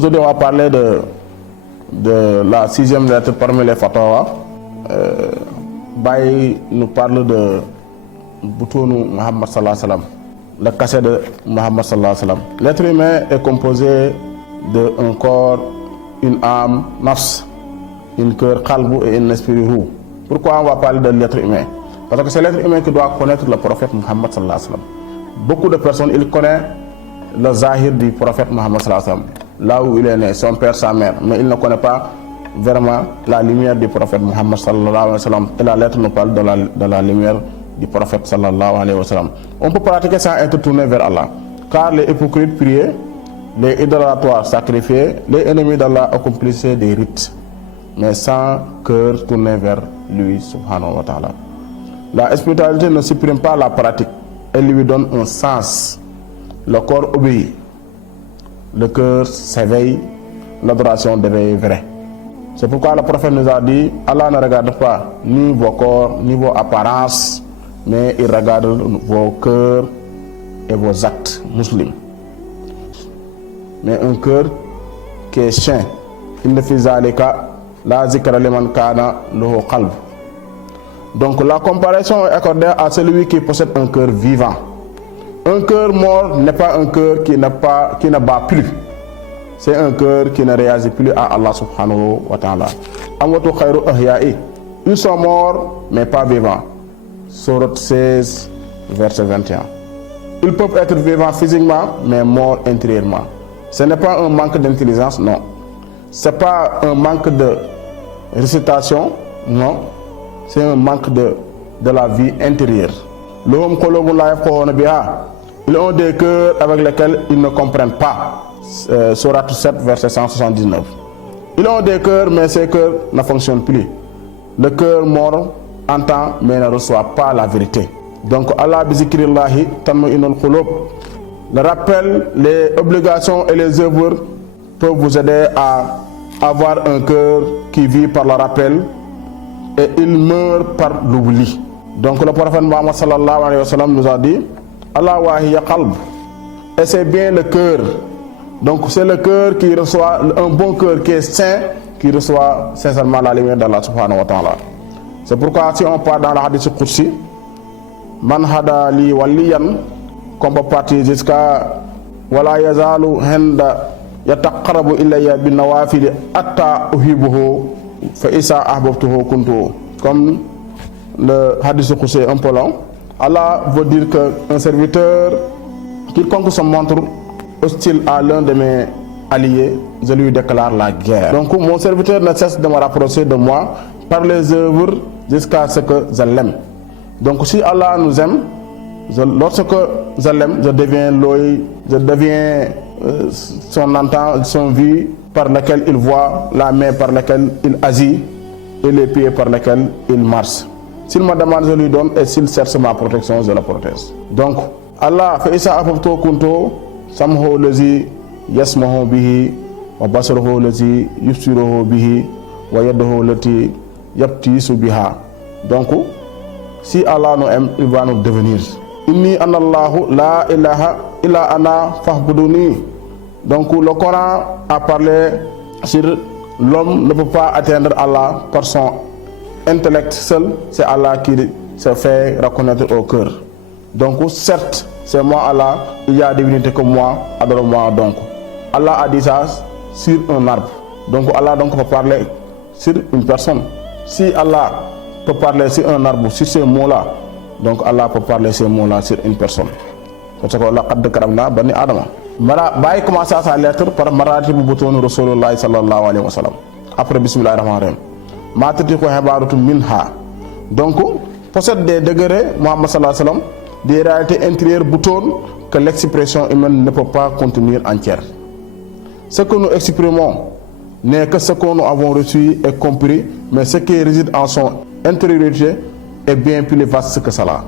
Aujourd'hui, on va parler de la 6e lettre parmi les fatwas. Baye nous parle de Boutonou Muhammad sallallahu alayhi wa sallam, le cachet de Muhammad sallallahu alayhi wa sallam. L'être humain est composé d'un corps, une âme, nafs, une cœur, qalbu et un esprit roux. Pourquoi on va parler de l'être humain? Parce que c'est l'être humain qui doit connaître le prophète Muhammad sallallahu alayhi wa sallam. Beaucoup de personnes, ils connaissent le zahir du prophète Muhammad sallallahu alayhi wa sallam, là où il est né, son père, sa mère, mais il ne connaît pas vraiment la lumière du prophète Muhammad sallallahu alayhi wa sallam. Et la lettre nous parle de la lumière du prophète sallallahu alayhi wa sallam. On peut pratiquer sans être tourné vers Allah, car les hypocrites priaient, les idolâtres sacrifiaient, les ennemis d'Allah accomplissaient des rites, mais sans cœur tourné vers lui subhanahu wa ta'ala. La spiritualité ne supprime pas la pratique, elle lui donne un sens. Le corps obéit, le cœur s'éveille, l'adoration devient vraie. C'est pourquoi le prophète nous a dit, Allah ne regarde pas ni vos corps, ni vos apparences, mais il regarde vos cœurs et vos actes musulmans. Mais un cœur qui est saint, il ne fait zalika la zikra liman kana lahu qalb. Donc la comparaison est accordée à celui qui possède un cœur vivant. Un cœur mort n'est pas un cœur qui ne bat plus. C'est un cœur qui ne réagit plus à Allah subhanahu wa ta'ala. Amwatu khayru ahya'i. Ils sont morts mais pas vivants. Sourate 16, verset 21. Ils peuvent être vivants physiquement mais morts intérieurement. Ce n'est pas un manque d'intelligence, non. Ce n'est pas un manque de récitation, non. C'est un manque de la vie intérieure. Ils ont des cœurs avec lesquels ils ne comprennent pas. Sourate 7, verset 179. Ils ont des cœurs, mais ces cœurs ne fonctionnent plus. Le cœur mort entend, mais ne reçoit pas la vérité. Donc, Allah bizikrillahi tatma'innul qulub. Le rappel, les obligations et les œuvres peuvent vous aider à avoir un cœur qui vit par le rappel et il meurt par l'oubli. Donc le prophète Muhammad sallallahu alayhi wa sallam nous a dit, Allah wahiya qalb. Et c'est bien le cœur. Donc c'est le cœur qui reçoit, un bon cœur qui est saint, qui reçoit sincèrement la lumière d'Allah subhanahu wa ta'ala. C'est pourquoi si on part dans la hadith Qudsi, man hada li waliyan, qu'on peut partir jusqu'à wala yazalu henda yataqarrabu ilayya bin nawafil atta uhibuhu fa isa ahbabtuhu kuntu. Comme le hadith Qudsi est un peu long, Allah veut dire qu'un serviteur, quiconque se montre hostile à l'un de mes alliés, je lui déclare la guerre. Donc mon serviteur ne cesse de me rapprocher de moi par les œuvres jusqu'à ce que je l'aime. Donc si Allah nous aime, lorsque je l'aime, je deviens l'œil, je deviens son entend, son vue par laquelle il voit, la main par laquelle il agit et les pieds par lesquels il marche. S'il me demande, je lui donne, et s'il cherche ma protection, je la protège. Donc, Allah fait isa afafto kunto samho lazi yasmahu bihi wa basaruhu lazi yubsiruhu bihi wa yaduhu lati yabtisu biha. Donc, si Allah nous aime, il va nous devenir. Inni anallahu la ilaha illa ana fahbuduni. Donc, le Coran a parlé sur l'homme ne peut pas atteindre Allah par son intellect seul, c'est Allah qui se fait reconnaître au cœur. Donc certes, c'est moi Allah, il y a des divinités comme moi, adore-moi donc. Allah a dit ça sur un arbre. Donc Allah donc peut parler sur une personne. Si Allah peut parler sur un arbre, sur ces mots-là, donc Allah peut parler ces mots-là sur une personne. Parce que laqad karamna bani Adama. Baye commence sa lettre par Marati Boutoun Rasulullah sallallahu alayhi wa sallam. Après Bismillah ar-Rahman ar-Rahim. Minha. Donc, possède des degrés, Muhammad sallallahu alayhi wa sallam, des réalités intérieures boutons que l'expression humaine ne peut pas contenir entière. Ce que nous exprimons n'est que ce que nous avons reçu et compris, mais ce qui réside en son intériorité est bien plus vaste que cela.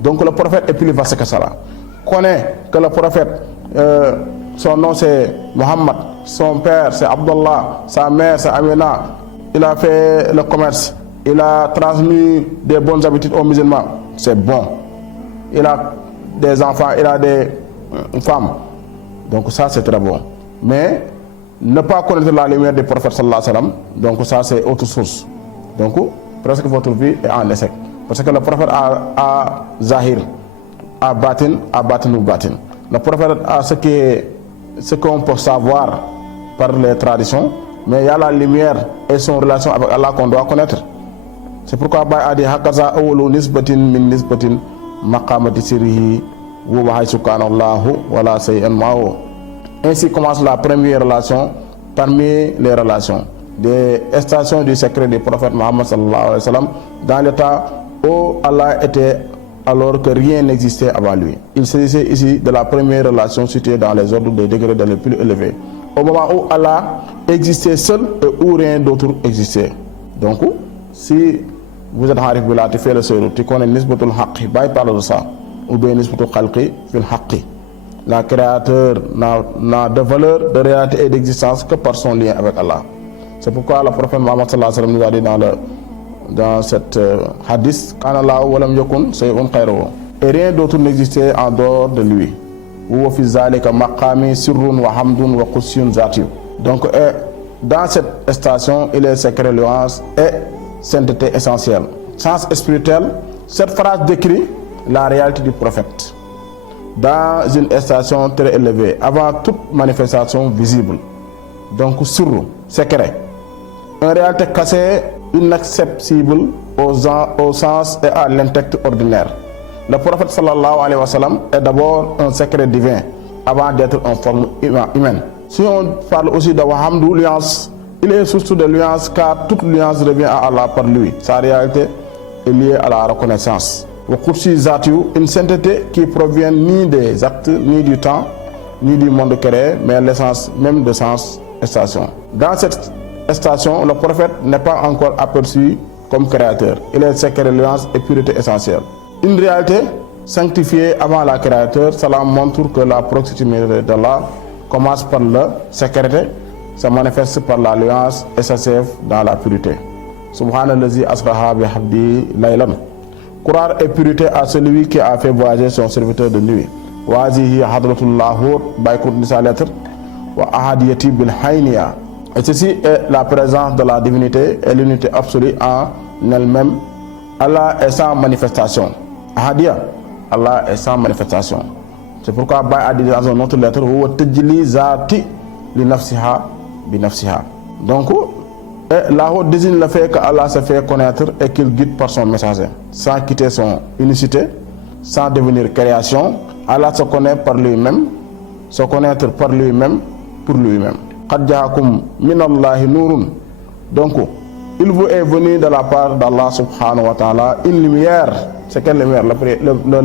Donc le prophète est plus vaste que cela. Connaît que le prophète, son nom c'est Muhammad, son père c'est Abdullah, sa mère c'est Amina, il a fait le commerce, il a transmis des bonnes habitudes aux musulmans, c'est bon. Il a des enfants, il a des femmes, donc ça c'est très bon. Mais Ne pas connaître la lumière du prophète sallallahu alayhi wa sallam, donc ça c'est autre source. Donc presque votre vie est en échec. Parce que le prophète a zahir, a batin ou batin. Le prophète a ce qu'on peut savoir par les traditions, mais il y a la lumière et son relation avec Allah qu'on doit connaître. C'est pourquoi Baye a dit hakaza awwalu nisbatin min nisbatin maqamati sirrihi wa haythu kana Allahu wala shay'an ma'ahu. Ainsi commence la première relation parmi les relations des stations du secret du prophète Mohammed sallallahu alayhi wa sallam dans l'état où Allah était alors que rien n'existait avant lui. Il s'agissait ici de la première relation située dans les ordres des degrés les plus élevés. Au moment où Allah existait seul et où rien d'autre existait. Donc, si vous êtes Harif Billah, tu fais le sérou, tu connais Nisbatul Haqqi, Baye parle de ça, ou bien Nisbatul Khalqi fil Haqqi. La créateur n'a de valeur, de réalité et d'existence que par son lien avec Allah. C'est pourquoi le prophète Mohammed sallallahu alayhi wa sallam nous a dit dans cette hadith, Kana Allahu wa lam yakun shay'un khayruhu. Et rien d'autre n'existait en dehors de lui. Wa fi zalika maqami sirrun wa hamdun wa qusyun zati. Donc dans cette station, il est secret, louange et sainteté essentielle. Sens spirituel, cette phrase décrit la réalité du prophète dans une station très élevée, avant toute manifestation visible. Donc sirru, secret. Une réalité cachée, inaccessible au sens et à l'intellect ordinaire. Le prophète sallallahu alayhi wa sallam est d'abord un secret divin avant d'être en forme humaine. Si on parle aussi de Wahamdou, louange, il est source de louange car toute louange revient à Allah par lui. Sa réalité est liée à la reconnaissance. Wa Kursi Zatiou, une sainteté qui provient ni des actes, ni du temps, ni du monde créé, mais l'essence même de sens station. Dans cette station, le prophète n'est pas encore aperçu comme créateur. Il est secret, louange et pureté essentielle. Une réalité sanctifiée avant la créateur, cela montre que la proximité d'Allah commence par le secret, se manifeste par la louange et s'achève dans la pureté. Subhanallazi asraha bi habdi laylan. Croire et pureté à celui qui a fait voyager son serviteur de nuit. Wazihi hadratul lahur baykut nisa lettre wa ahadiyati bil hayniya. Et ceci est la présence de la divinité et l'unité absolue en elle-même. Allah est sans manifestation. Ahadiya, Allah est sans manifestation. C'est pourquoi Baye a dit dans une autre lettre wa tajli zati li nafsiha bi nafsiha. Donc là-haut désigne le fait que Allah se fait connaître et qu'il guide par son messager, sans quitter son unicité, sans devenir création. Allah se connaît par lui-même, se connaître par lui-même, pour lui-même. Qad ja'akum minallahi nurun. Donc, il vous est venu de la part d'Allah subhanahu wa ta'ala une lumière. C'est quelle lumière?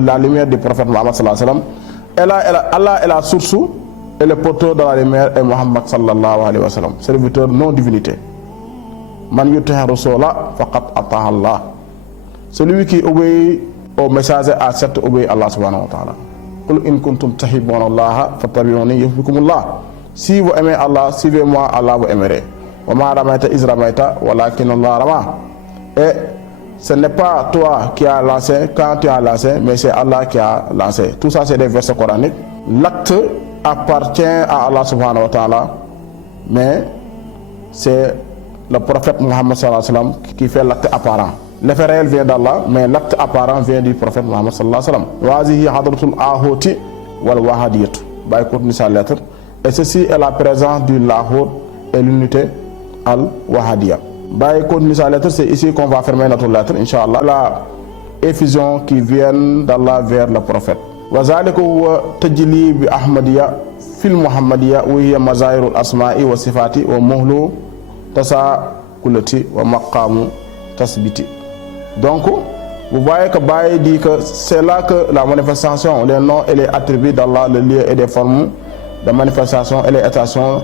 La lumière du prophète Mohammed sallallahu alayhi wa sallam. Allah est la source et le porteur de la lumière est Mohammed sallallahu alayhi wa sallam, serviteur non divinité. Man yuti'i rasula faqad ata'a Allah. Celui qui obéit au messager a certes obéi Allah subhanahu wa ta'ala. Qul in kuntum tuhibbuna Allah fattabi'uni yuhibbukumullah. Si vous aimez Allah, suivez-moi, Allah vous aimerez. Wa ma ramaita iz ramaita walakin Allah rama. Et ce n'est pas toi qui as lancé quand tu as lancé, mais c'est Allah qui a lancé. Tout ça c'est des versets coraniques. L'acte appartient à Allah subhanahu wa ta'ala, mais c'est le prophète Mohammed sallallahu alayhi wa sallam qui fait l'acte apparent. L'effet réel vient d'Allah, mais l'acte apparent vient du prophète Mohammed sallallahu alayhi wa sallam. Wazihi hadratul ahoti wal wahadiyatu. Baye continue sa lettre. Et ceci est la présence du lahot et l'unité al-wahadiyya. Baye continue sa lettre, c'est ici qu'on va fermer notre lettre, Inch'Allah. La effusion qui vient d'Allah vers le prophète. Wa zalika huwa tajli bi ahmadiyya fil muhammadiyya wa hiya mazahirul asma'i wa sifati wa muhlu tasakulati wa maqamu tasbiti. Donc, vous voyez que Baye dit que c'est là que la manifestation, les noms et les attributs d'Allah, le lieu et des formes de manifestation et les étations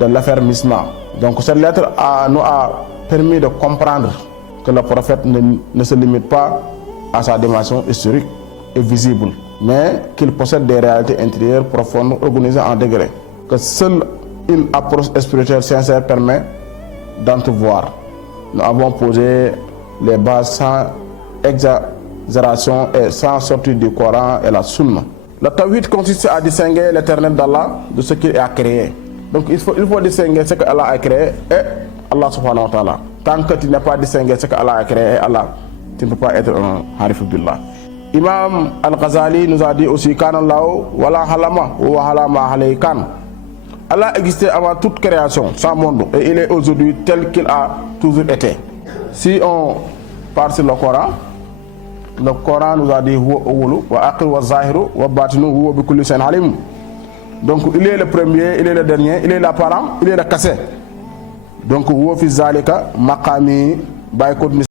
de l'affermissement. Donc cette lettre nous a permis de comprendre que le prophète ne se limite pas à sa dimension historique et visible, mais qu'il possède des réalités intérieures profondes organisées en degrés, que seule une approche spirituelle sincère permet d'entrevoir. Nous avons posé les bases sans exagération et sans sortir du Coran et la Sunna. Le tawhid consiste à distinguer l'éternel d'Allah de ce qu'il a créé. Donc il faut distinguer ce que Allah a créé et Allah subhanahu wa ta'ala. Tant que tu n'as pas distingué ce que Allah a créé et Allah, tu ne peux pas être un harif billah. Imam Al-Ghazali nous a dit aussi Kana Allahu wala halama wa halama alaykan. Allah existait avant toute création, sans monde, et il est aujourd'hui tel qu'il a toujours été. Si on part sur le Coran nous a dit huwa awwalu wa akhir wa zahiru wa batinu huwa bi kulli shay'in alim. Donc il est le premier, il est le dernier, il est l'apparent, il est le cassé. Donc huwa fi zalika maqami